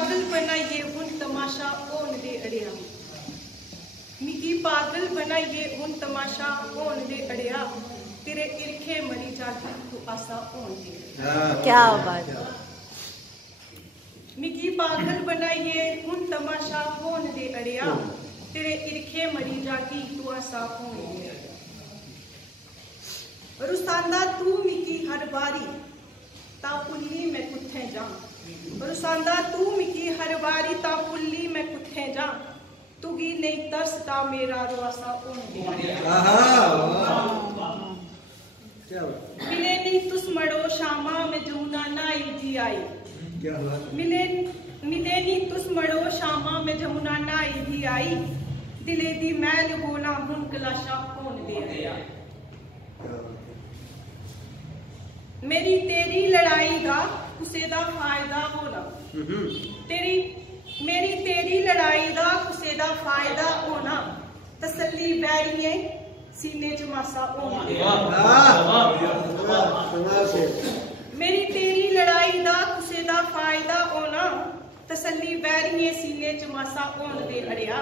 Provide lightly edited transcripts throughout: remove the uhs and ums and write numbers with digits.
पागल बनाइए हुन तमाशा होन दे अड़िया, मिगी पागल बनाइए हुन तमाशा होन दे अड़िया, तेरे इरखे मरी जागी तू आसा होन दे। क्या बात। मिगी पागल बनाइए हुन तमाशा होन दे अड़िया, तेरे इरखे मरी जागी तू आसा होन दे। रुसांदा तू मिगी हर बारी ता पुल्ली मैं कुत्थे जा, रुसांदा तू मिगी हर बारी ता पुल्ली मैं कुत्थे जा, तुगी नहीं तरसता मेरा रुआसा होन दे। मिले नी तुस मड़ो शामा में जमुना नाई जी आई, मिले नी तुस मड़ो शामा में जमुना नाई जी आई, दिले दी मैल होना हुन कलाशा होन दे गया। मेरी तेरी लड़ाई दा कुसे दा फायदा होना, मेरी तेरी लड़ाई दा कुसे दा फायदा होना, तसल्ली बैरिये सीने च मासा होना। मेरी तेरी लड़ाई दा कुसे दा फायदा होना, तसल्ली बैरिये सीने च मासा होन दे अड़िया।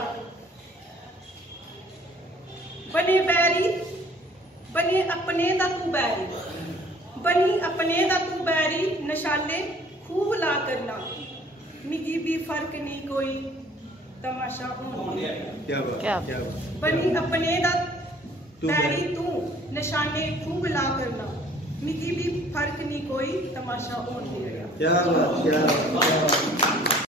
बने बैरी बने अपने दा तू बैरी, बनी अपने दा तू बैरी, नशाले खूब ला करना, मिगी भी फर्क नहीं कोई तमाशा होन दे। बनी अपने दा बैरी तू, निशाने खूब ला करना, मिगी भी फर्क नहीं कोई तमाशा होन दे।